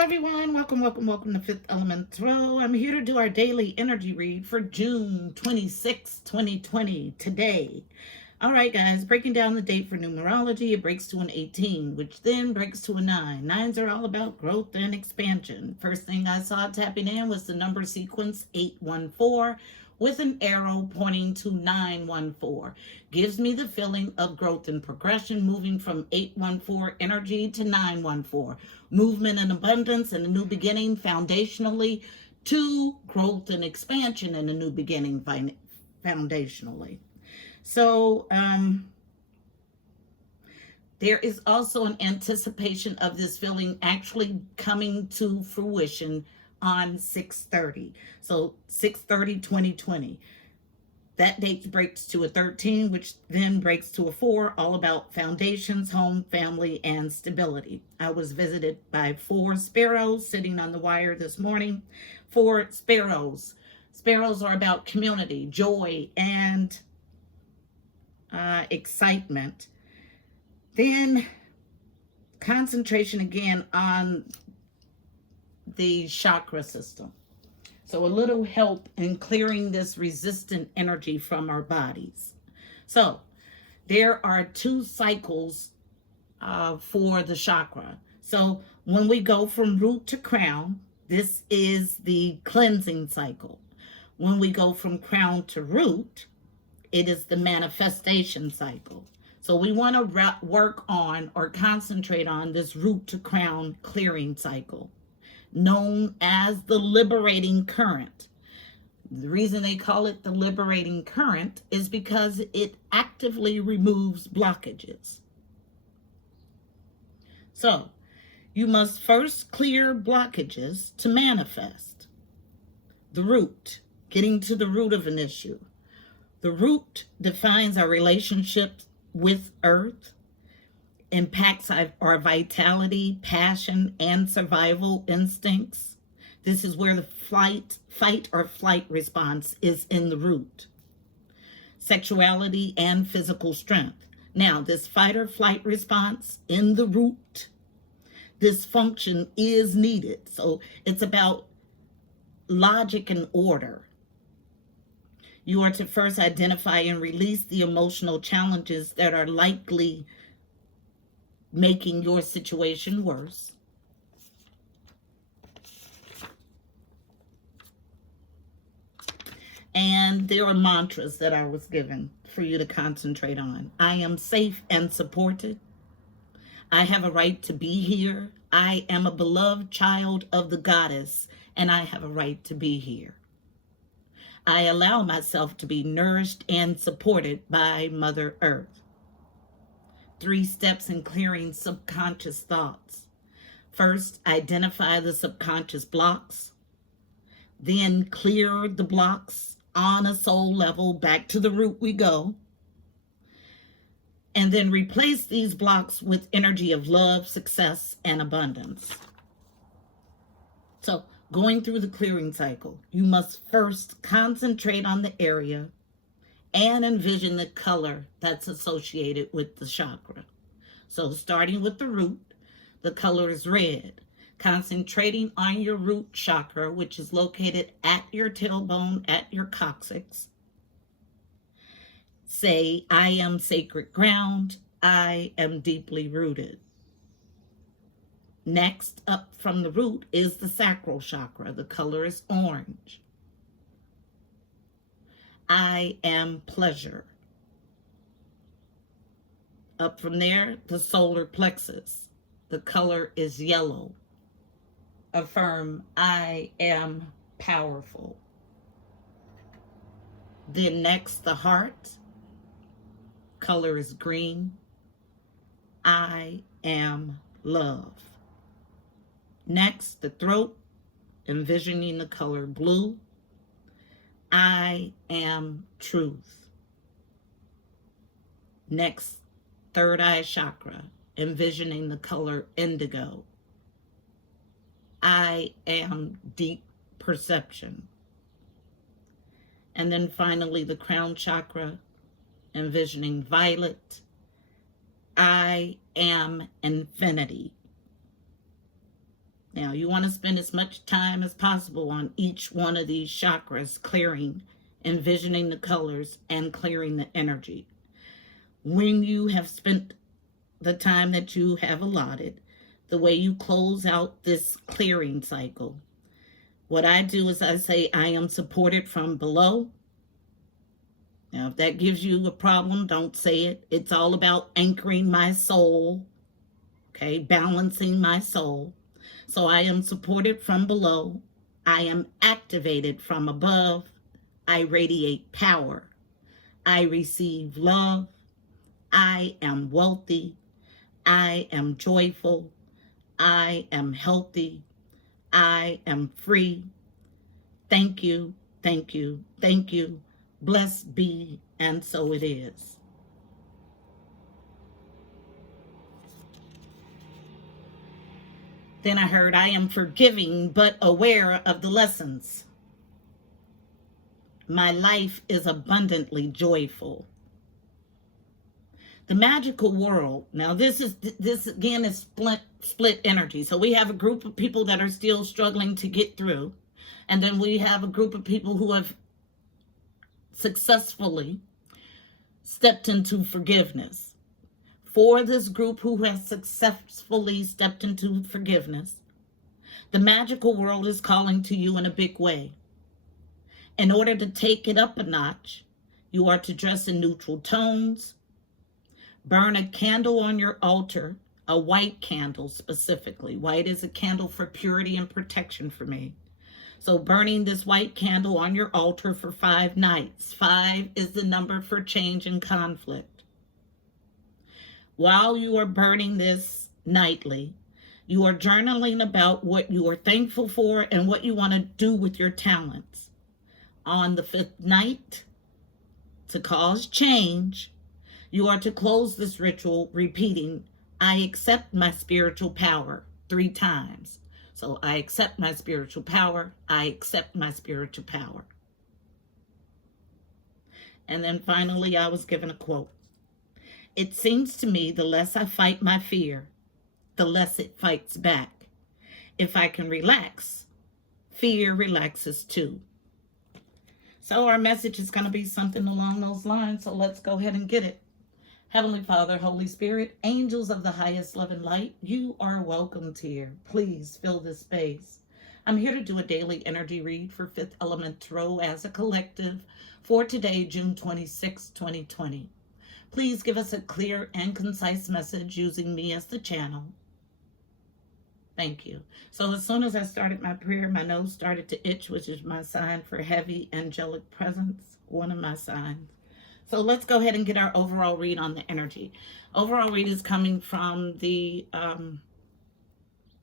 everyone. Welcome to Fifth Element Tarot. I'm here to do our daily energy read for June 26, 2020, today. All right, guys, breaking down the date for numerology, it breaks to an 18, which then breaks to a 9. Nines are all about growth and expansion. First thing I saw tapping in was the number sequence 814 with an arrow pointing to 914. Gives me the feeling of growth and progression, moving from 814 energy to 914. Movement and abundance and a new beginning foundationally to growth and expansion and a new beginning foundationally. So there is also an anticipation of this feeling actually coming to fruition on 6/30. So 6/30/2020. That date breaks to a 13, which then breaks to a 4, all about foundations, home, family, and stability. I was visited by 4 sparrows sitting on the wire this morning. 4 sparrows. Sparrows are about community, joy, and excitement. Then concentration again on the chakra system. So a little help in clearing this resistant energy from our bodies. So there are 2 cycles for the chakra. So when we go from root to crown, this is the cleansing cycle. When we go from crown to root, it is the manifestation cycle. So we want to work on or concentrate on this root to crown clearing cycle, known as the liberating current. The reason they call it the liberating current is because it actively removes blockages. So you must first clear blockages to manifest. The root, getting to the root of an issue. The root defines our relationship with Earth, impacts our vitality, passion, and survival instincts. This is where the fight or flight response is in the root. Sexuality and physical strength. Now, this fight or flight response in the root, this function is needed. So it's about logic and order. You are to first identify and release the emotional challenges that are likely making your situation worse. And there are mantras that I was given for you to concentrate on. I am safe and supported. I have a right to be here. I am a beloved child of the goddess, and I have a right to be here. I allow myself to be nourished and supported by Mother Earth. 3 steps in clearing subconscious thoughts. First, identify the subconscious blocks. Then clear the blocks on a soul level. Back to the root we go. And then replace these blocks with energy of love, success, and abundance. So, going through the clearing cycle, you must first concentrate on the area and envision the color that's associated with the chakra. So starting with the root, the color is red. Concentrating on your root chakra, which is located at your tailbone, at your coccyx. Say, I am sacred ground. I am deeply rooted. Next up from the root is the sacral chakra. The color is orange. I am pleasure. Up from there, the solar plexus. The color is yellow. Affirm, I am powerful. Then next, the heart. Color is green. I am love. Next, the throat, envisioning the color blue. I am truth. Next, third eye chakra, envisioning the color indigo. I am deep perception. And then finally, the crown chakra, envisioning violet. I am infinity. Now, you want to spend as much time as possible on each one of these chakras, clearing, envisioning the colors, and clearing the energy. When you have spent the time that you have allotted, the way you close out this clearing cycle, what I do is I say, I am supported from below. Now, if that gives you a problem, don't say it. It's all about anchoring my soul, okay, balancing my soul. So I am supported from below. I am activated from above. I radiate power. I receive love. I am wealthy. I am joyful. I am healthy. I am free. Thank you, thank you, thank you. Blessed be, and so it is. Then I heard, I am forgiving but aware of the lessons. My life is abundantly joyful. The magical world. Now this again is split energy. So we have a group of people that are still struggling to get through. And then we have a group of people who have successfully stepped into forgiveness. For this group who has successfully stepped into forgiveness, the magical world is calling to you in a big way. In order to take it up a notch, you are to dress in neutral tones, burn a candle on your altar, a white candle specifically. White is a candle for purity and protection for me. So burning this white candle on your altar for 5 nights. 5 is the number for change and conflict. While you are burning this nightly, you are journaling about what you are thankful for and what you want to do with your talents. On the 5th night, to cause change, you are to close this ritual repeating, I accept my spiritual power 3 times. So I accept my spiritual power. I accept my spiritual power. And then finally, I was given a quote. It seems to me the less I fight my fear, the less it fights back. If I can relax, fear relaxes too. So our message is going to be something along those lines. So let's go ahead and get it. Heavenly Father, Holy Spirit, angels of the highest love and light, you are welcomed here. Please fill this space. I'm here to do a daily energy read for Fifth Element Tarot as a collective for today, June 26, 2020. Please give us a clear and concise message using me as the channel. Thank you. So as soon as I started my prayer, my nose started to itch, which is my sign for heavy angelic presence, one of my signs. So let's go ahead and get our overall read on the energy. Overall read is coming from the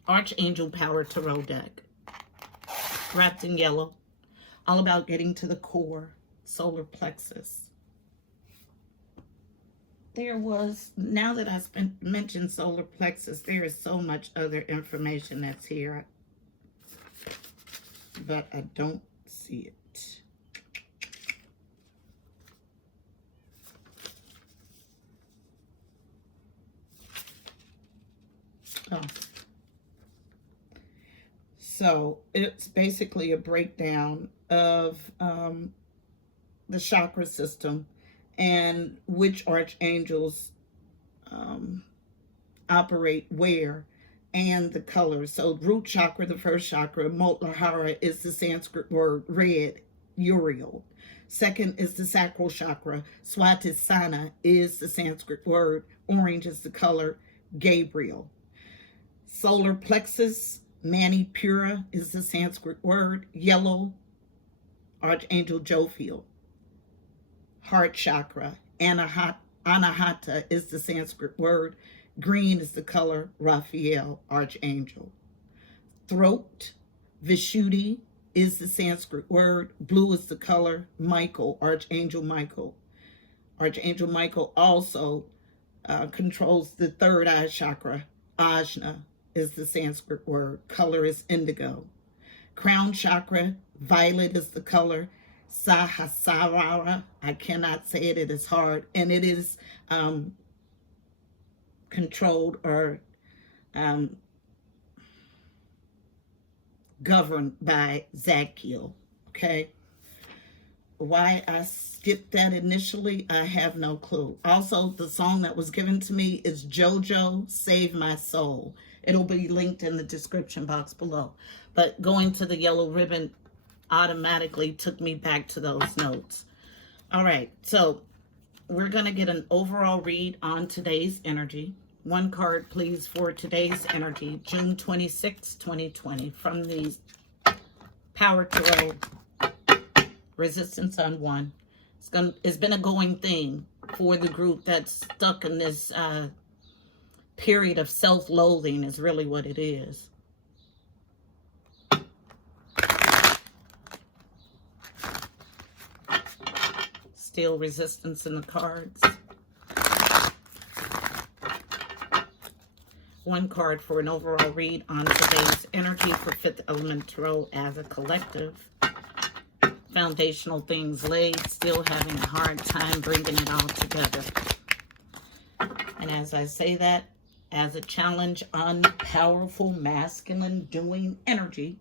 Archangel Power Tarot deck, wrapped in yellow, all about getting to the core, solar plexus. There was, now that I mentioned solar plexus, there is so much other information that's here, but I don't see it. Oh. So it's basically a breakdown of the chakra system and which archangels operate where and the colors. So root chakra, the first chakra, Muladhara, is the Sanskrit word red, Uriel. Second is the sacral chakra. Swatisthana is the Sanskrit word. Orange is the color, Gabriel. Solar plexus, Manipura is the Sanskrit word. Yellow, Archangel Jophiel. Heart chakra, Anahata is the Sanskrit word. Green is the color, Raphael, Archangel. Throat, Vishuddhi is the Sanskrit word. Blue is the color, Michael, Archangel Michael. Archangel Michael also controls the third eye chakra. Ajna is the Sanskrit word. Color is indigo. Crown chakra, violet is the color. Sahasrara, I cannot say it, it is hard. And it is controlled or governed by Zadkiel. Okay. Why I skipped that initially, I have no clue. Also, the song that was given to me is JoJo Save My Soul. It'll be linked in the description box below. But going to the yellow ribbon automatically took me back to those notes. All right, so we're going to get an overall read on today's energy. One card, please, for today's energy, June 26, 2020, from the Power Tarot. Resistance on 1. It's been a going thing for the group that's stuck in this period of self-loathing is really what it is. Still resistance in the cards. One card for an overall read on today's energy for Fifth Element Tarot as a collective. Foundational things laid, still having a hard time bringing it all together. And as I say that, as a challenge on powerful masculine doing energy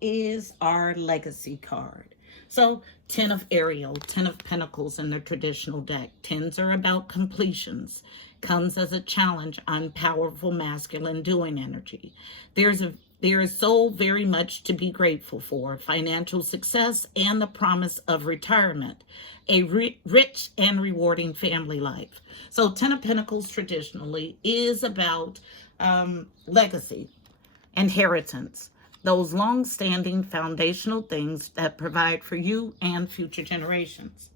is our legacy card. So 10 of Ariel, 10 of Pentacles in the traditional deck. 10s are about completions. Comes as a challenge on powerful masculine doing energy. There is so very much to be grateful for. Financial success and the promise of retirement. A rich and rewarding family life. So 10 of Pentacles traditionally is about legacy, inheritance. Those long-standing foundational things that provide for you and future generations.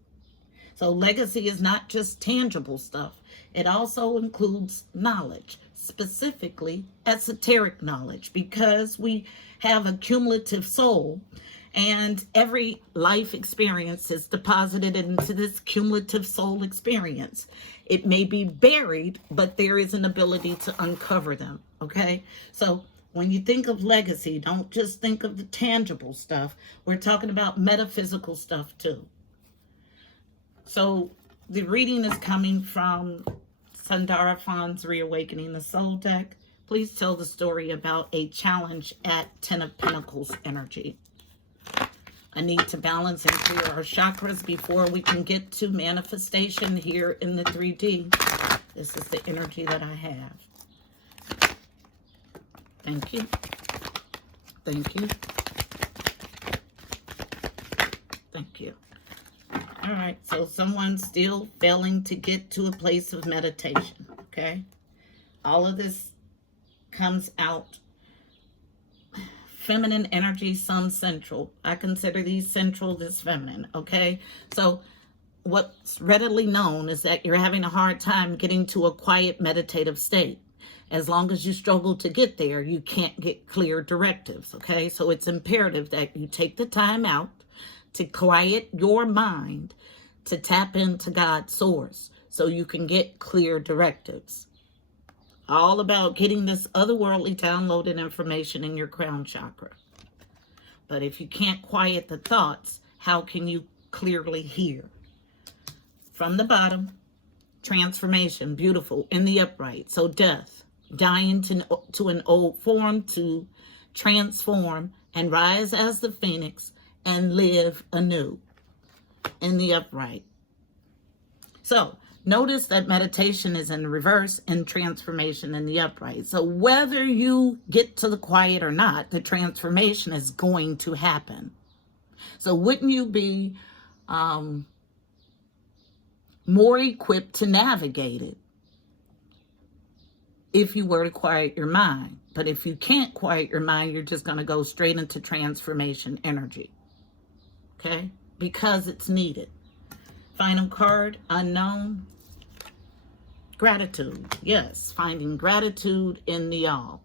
So legacy is not just tangible stuff. It also includes knowledge, specifically esoteric knowledge, because we have a cumulative soul and every life experience is deposited into this cumulative soul experience. It may be buried, but there is an ability to uncover them, okay? So when you think of legacy, don't just think of the tangible stuff. We're talking about metaphysical stuff too. So the reading is coming from Sundara Fawn's Reawakening the Soul deck. Please tell the story about a challenge at 10 of Pentacles energy. A need to balance and clear our chakras before we can get to manifestation here in the 3D. This is the energy that I have. Thank you. Thank you. Thank you. All right, so someone's still failing to get to a place of meditation, okay? All of this comes out. Feminine energy, sun central. I consider these central, this feminine, okay? So what's readily known is that you're having a hard time getting to a quiet meditative state. As long as you struggle to get there, you can't get clear directives, okay? So it's imperative that you take the time out to quiet your mind, to tap into God's source so you can get clear directives. All about getting this otherworldly downloaded information in your crown chakra. But if you can't quiet the thoughts, how can you clearly hear? From the bottom, transformation, beautiful, in the upright. So death, dying to an old form, to transform and rise as the phoenix and live anew in the upright. So notice that meditation is in reverse and transformation in the upright. So whether you get to the quiet or not, the transformation is going to happen. So wouldn't you be more equipped to navigate it if you were to quiet your mind? But if you can't quiet your mind, you're just going to go straight into transformation energy. Okay? Because it's needed. Final card, unknown. Gratitude. Yes, finding gratitude in the all.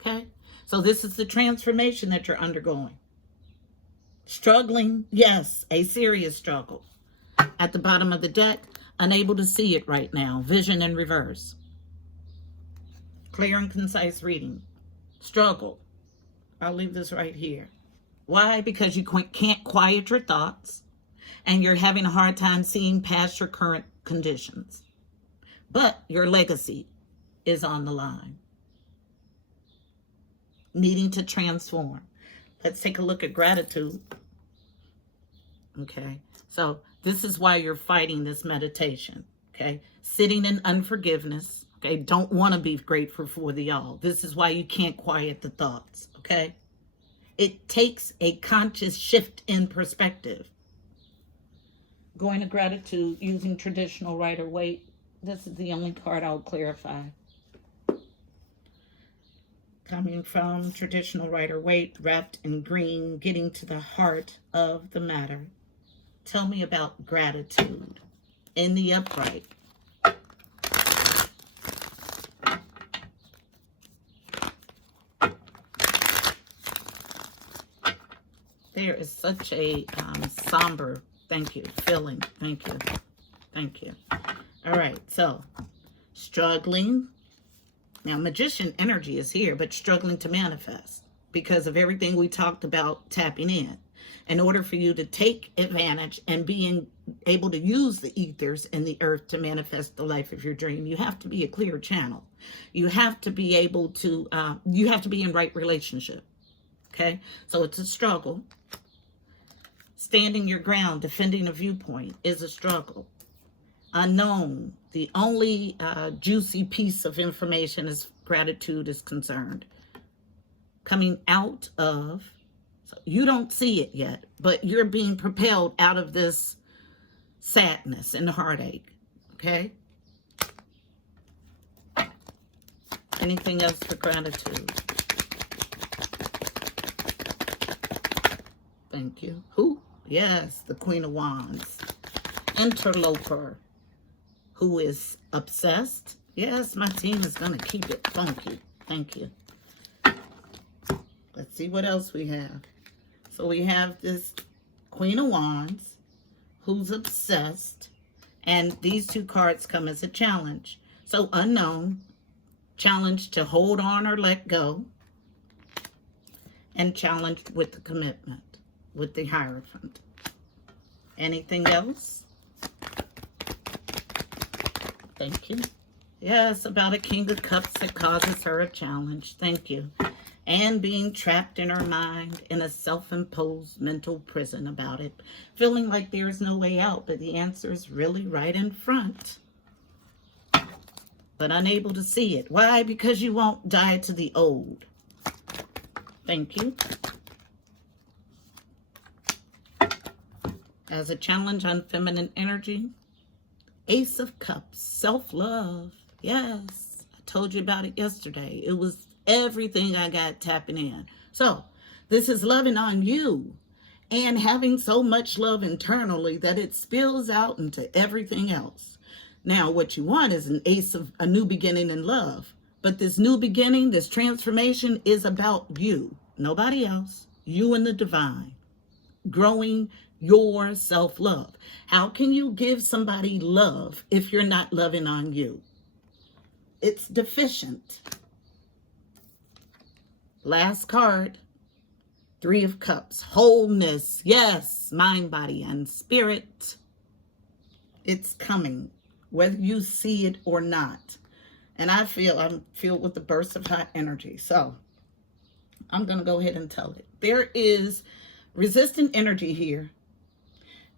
Okay? So this is the transformation that you're undergoing. Struggling, yes, a serious struggle. At the bottom of the deck, unable to see it right now. Vision in reverse. Clear and concise reading. Struggle. I'll leave this right here. Why? Because you can't quiet your thoughts and you're having a hard time seeing past your current conditions. But your legacy is on the line. needing to transform. Let's take a look at gratitude. Okay, so this is why you're fighting this meditation. Okay, sitting in unforgiveness. Okay, don't want to be grateful for the all. This is why you can't quiet the thoughts. Okay, it takes a conscious shift in perspective. Going to gratitude using traditional Rider-Waite. This is the only card I'll clarify. Coming from traditional Rider-Waite, wrapped in green, getting to the heart of the matter. Tell me about gratitude in the upright. There is such a somber, thank you, feeling. Thank you. Thank you. All right, so struggling. Now, magician energy is here, but struggling to manifest because of everything we talked about tapping in. In order for you to take advantage and being able to use the ethers and the earth to manifest the life of your dream, you have to be a clear channel. You have to be able to, you have to be in right relationship. Okay, so it's a struggle. Standing your ground, defending a viewpoint is a struggle. Unknown, the only juicy piece of information as gratitude is concerned. Coming out of, so you don't see it yet, but you're being propelled out of this sadness and heartache. Okay? Anything else for gratitude? Thank you. Who? Yes, the Queen of Wands. Interloper. Who is obsessed? Yes, my team is going to keep it funky. Thank you. Let's see what else we have. So we have this Queen of Wands who's obsessed. And these two cards come as a challenge. So unknown, challenge to hold on or let go. And challenged with the commitment, with the Hierophant. Anything else? Thank you. Yes, about a King of Cups that causes her a challenge. Thank you. And being trapped in her mind in a self-imposed mental prison about it. Feeling like there's no way out, but the answer is really right in front. But unable to see it. Why? Because you won't die to the old. Thank you. As a challenge on feminine energy. Ace of Cups, self-love. Yes, I told you about it yesterday. It was everything I got tapping in. So, this is loving on you and having so much love internally that it spills out into everything else. Now, what you want is an ace of a new beginning in love. But this new beginning, this transformation is about you, nobody else, you and the divine, growing your self-love. How can you give somebody love if you're not loving on you? It's deficient. Last card, Three of Cups, wholeness. Yes, mind, body, and spirit. It's coming, whether you see it or not. And I'm filled with the bursts of hot energy. So I'm going to go ahead and tell it. There is resistant energy here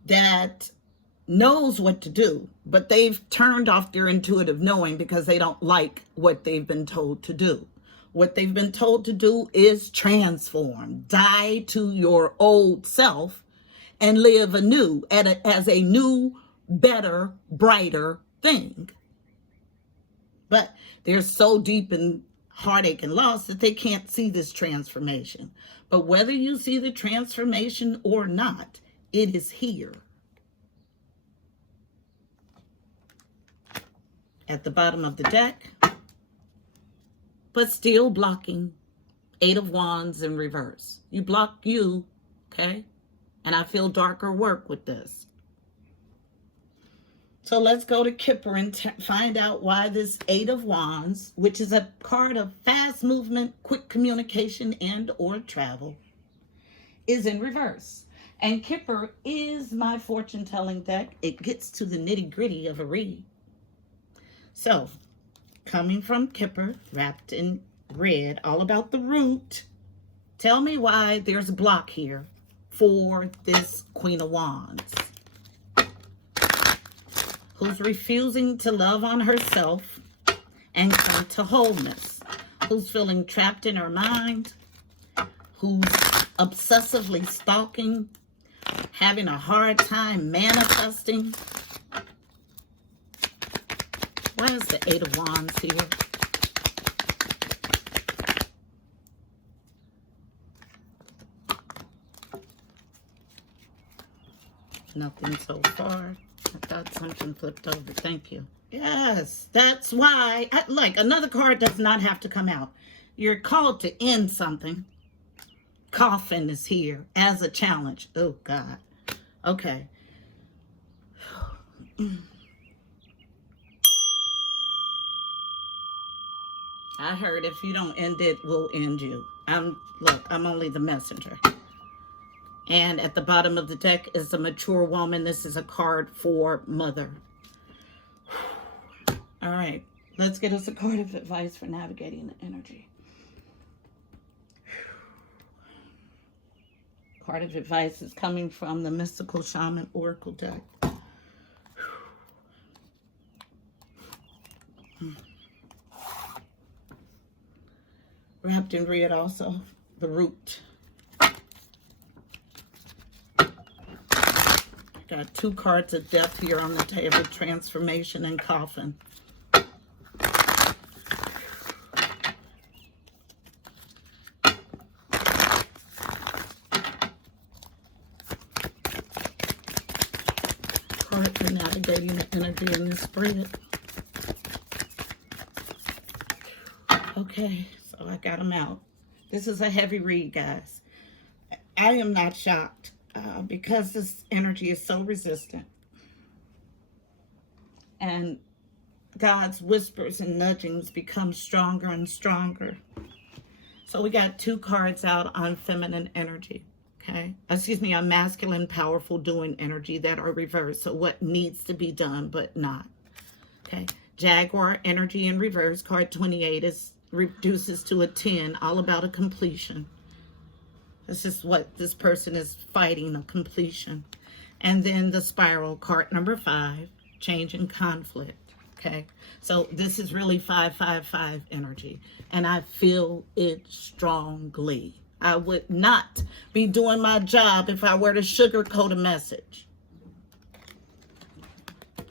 that knows what to do, but they've turned off their intuitive knowing because they don't like what they've been told to do. What they've been told to do is transform, die to your old self and live anew as a new, better, brighter thing. But they're so deep in heartache and loss that they can't see this transformation. But whether you see the transformation or not, it is here. At the bottom of the deck, but still blocking. Eight of Wands in reverse. You block you, okay? And I feel darker work with this. So let's go to Kipper and find out why this Eight of Wands, which is a card of fast movement, quick communication, and or travel, is in reverse. And Kipper is my fortune-telling deck. It gets to the nitty-gritty of a read. So, coming from Kipper, wrapped in red, all about the root, Tell me why there's a block here for this Queen of Wands, who's refusing to love on herself and come to wholeness, who's feeling trapped in her mind, who's obsessively stalking, having a hard time manifesting. Why is the Eight of Wands here? Nothing so far. I thought something flipped over. Thank you. Yes, that's why. Like, another card does not have to come out. You're called to end something. Coffin is here as a challenge. Oh, God. Okay. I heard if you don't end it, we'll end you. Look, I'm only the messenger. And at the bottom of the deck is a mature woman. This is a card for mother. All right, let's get us a card of advice for navigating the energy. Card of advice is coming from the Mystical Shaman Oracle deck. Wrapped in red also, the root. Got two cards of death here on the table, transformation and coffin. Card for navigating the energy in this spread. Okay, so I got them out. This is a heavy read, guys. I am not shocked. Because this energy is so resistant, and God's whispers and nudgings become stronger and stronger. So we got two cards out on feminine energy, okay? Excuse me, on masculine, powerful, doing energy that are reversed. So what needs to be done but not, okay? Jaguar energy in reverse, card 28 reduces to a 10, all about a completion. This is what this person is fighting, a completion. And then the spiral, card number 5, change and conflict. Okay, so this is really 555 energy, and I feel it strongly. I would not be doing my job if I were to sugarcoat a message.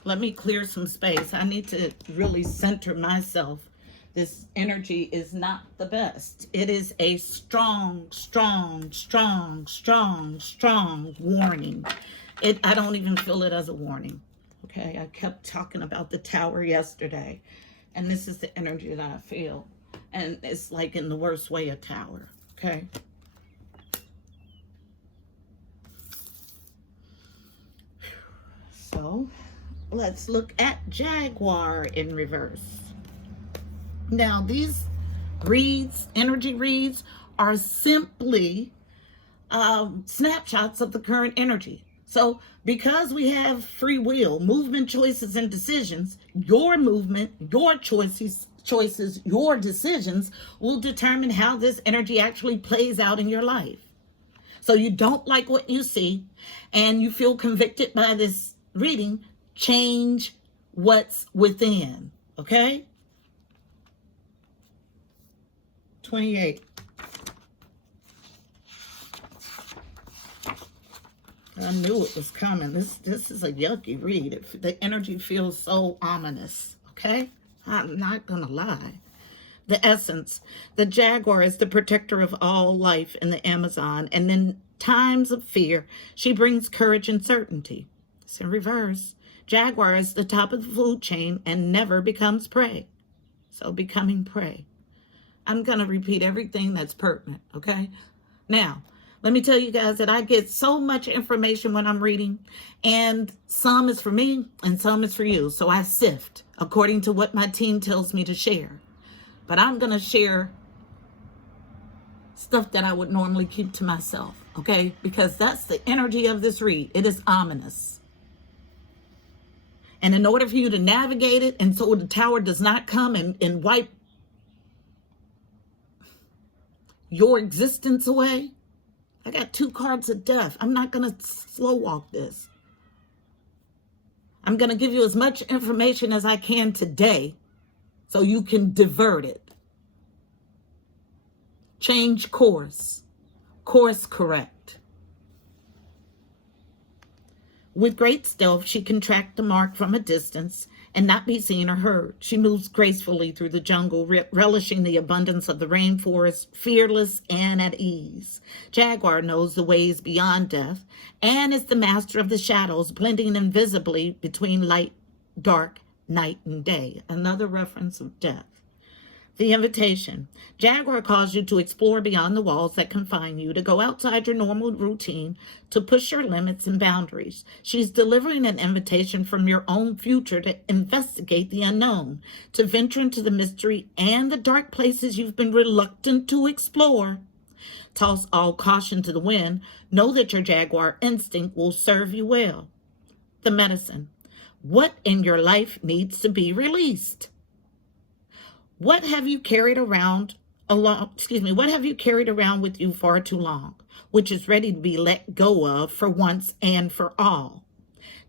Let me clear some space. I need to really center myself. This energy is not the best. It is a strong, strong, strong, strong, strong warning. I don't even feel it as a warning. Okay, I kept talking about the tower yesterday, and this is the energy that I feel. And it's like in the worst way a tower, okay? So let's look at Jaguar in reverse. Now, these reads, energy reads, are simply snapshots of the current energy. So because we have free will, movement, choices, and decisions, your movement, your choices, your decisions will determine how this energy actually plays out in your life. So you don't like what you see and you feel convicted by this reading, change what's within, okay? 28. I knew it was coming. This is a yucky read. The energy feels so ominous, okay? I'm not gonna lie. The essence. The Jaguar is the protector of all life in the Amazon, and in times of fear, she brings courage and certainty. It's in reverse. Jaguar is the top of the food chain and never becomes prey. So becoming prey. I'm going to repeat everything that's pertinent, okay? Now, let me tell you guys that I get so much information when I'm reading, and some is for me and some is for you. So I sift according to what my team tells me to share. But I'm going to share stuff that I would normally keep to myself, okay? Because that's the energy of this read. It is ominous. And in order for you to navigate it, and so the tower does not come and wipe your existence away. I got 2 cards of death. I'm not going to slow walk this. I'm going to give you as much information as I can today so you can divert it. Change course. Course correct. With great stealth, she can track the mark from a distance and not be seen or heard. She moves gracefully through the jungle, relishing the abundance of the rainforest, fearless and at ease. Jaguar knows the ways beyond death and is the master of the shadows, blending invisibly between light, dark, night, and day. Another reference of death. The invitation. Jaguar calls you to explore beyond the walls that confine you, to go outside your normal routine, to push your limits and boundaries. She's delivering an invitation from your own future to investigate the unknown, to venture into the mystery and the dark places you've been reluctant to explore. Toss all caution to the wind. Know that your Jaguar instinct will serve you well. The medicine. What in your life needs to be released? What have you carried around what have you carried around with you far too long, which is ready to be let go of for once and for all?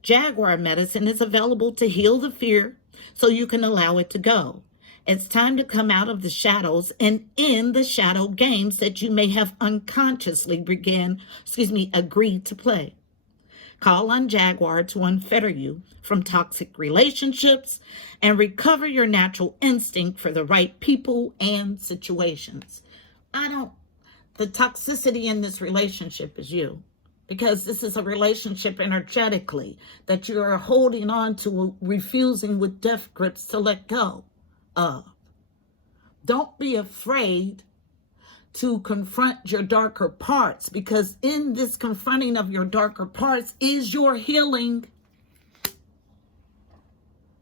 Jaguar medicine is available to heal the fear so you can allow it to go. It's time to come out of the shadows and end the shadow games that you may have unconsciously agreed to play. Call on Jaguar to unfetter you from toxic relationships and recover your natural instinct for the right people and situations. The toxicity in this relationship is you, because this is a relationship energetically that you are holding on to, refusing with death grips to let go of. Don't be afraid to confront your darker parts, because in this confronting of your darker parts is your healing.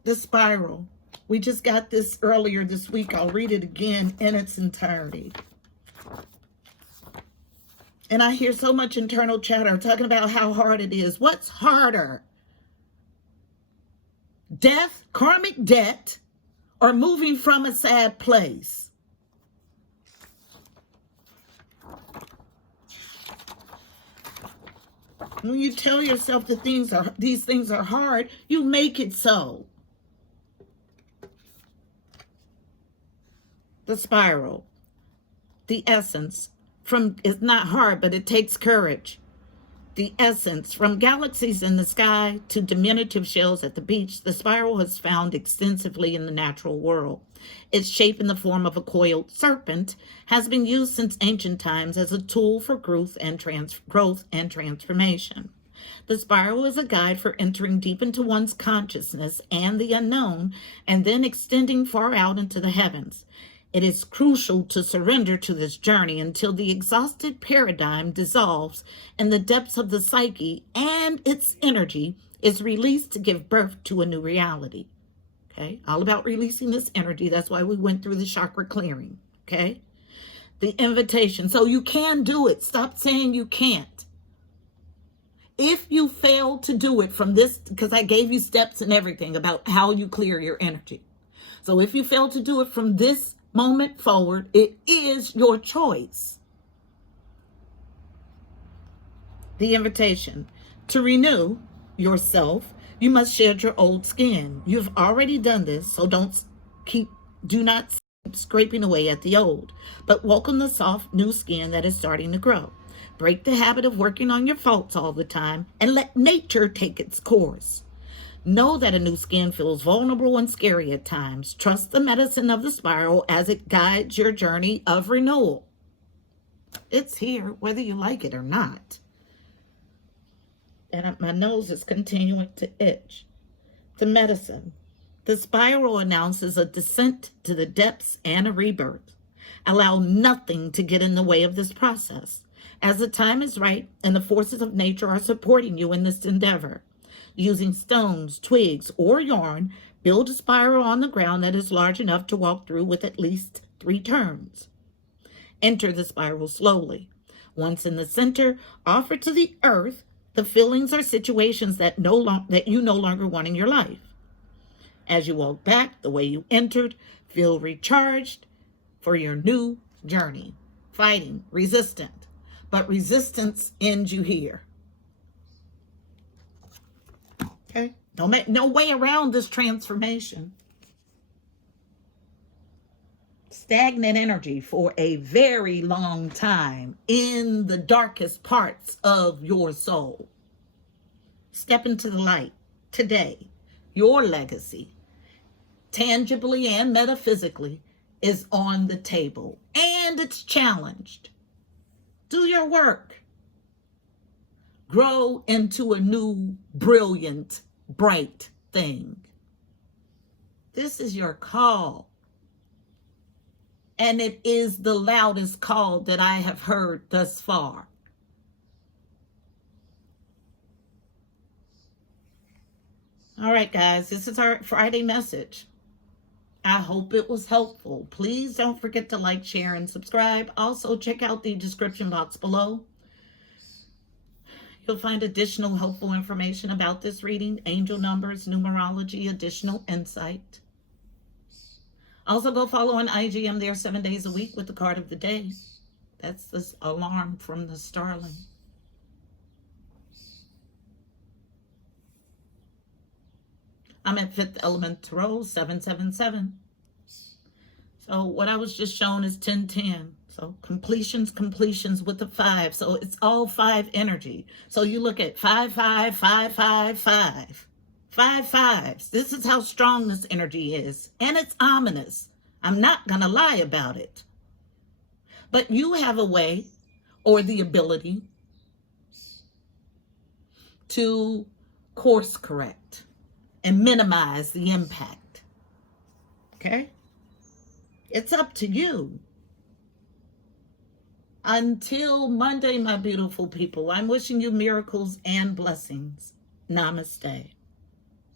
The spiral. We just got this earlier this week. I'll read it again in its entirety. And I hear so much internal chatter talking about how hard it is. What's harder? Death, karmic debt, or moving from a sad place? When you tell yourself that these things are hard, you make it so. The spiral. The essence. It's not hard, but it takes courage. The essence. From galaxies in the sky to diminutive shells at the beach, the spiral is found extensively in the natural world. Its shape in the form of a coiled serpent has been used since ancient times as a tool for growth and transformation. The spiral is a guide for entering deep into one's consciousness and the unknown, and then extending far out into the heavens. It is crucial to surrender to this journey until the exhausted paradigm dissolves and the depths of the psyche and its energy is released to give birth to a new reality. Okay, all about releasing this energy. That's why we went through the chakra clearing. Okay, the invitation. So you can do it. Stop saying you can't. If you fail to do it from this, because I gave you steps and everything about how you clear your energy. So if you fail to do it from this moment forward, it is your choice. The invitation. To renew yourself, you must shed your old skin. You've already done this, so do not keep scraping away at the old, but welcome the soft new skin that is starting to grow. Break the habit of working on your faults all the time and let nature take its course. Know that a new skin feels vulnerable and scary at times. Trust the medicine of the spiral as it guides your journey of renewal. It's here, whether you like it or not. And my nose is continuing to itch. The medicine. The spiral announces a descent to the depths and a rebirth. Allow nothing to get in the way of this process, as the time is right and the forces of nature are supporting you in this endeavor. Using stones, twigs, or yarn, build a spiral on the ground that is large enough to walk through with at least 3 turns. Enter the spiral slowly. Once in the center, offer to the earth the feelings or situations that you no longer want in your life. As you walk back the way you entered, feel recharged for your new journey. fighting, resistant. But resistance ends you here. Okay? Don't make no way around this transformation. Stagnant energy for a very long time in the darkest parts of your soul. Step into the light today. Your legacy, tangibly and metaphysically, is on the table, and it's challenged. Do your work. Grow into a new, brilliant, bright thing. This is your call. And it is the loudest call that I have heard thus far. All right, guys, this is our Friday message. I hope it was helpful. Please don't forget to like, share, and subscribe. Also, check out the description box below. You'll find additional helpful information about this reading, angel numbers, numerology, additional insight. Also, go follow on IG. I'm there 7 days a week with the card of the day. That's this alarm from the starling. I'm at 5th Element Tarot, 777. So what I was just shown is 1010. So completions with the 5. So it's all 5 energy. So you look at 5, 5, 5, 5, 5. 5 fives. This is how strong this energy is. And it's ominous. I'm not going to lie about it. But you have a way or the ability to course correct and minimize the impact. Okay? It's up to you. Until Monday, my beautiful people, I'm wishing you miracles and blessings. Namaste.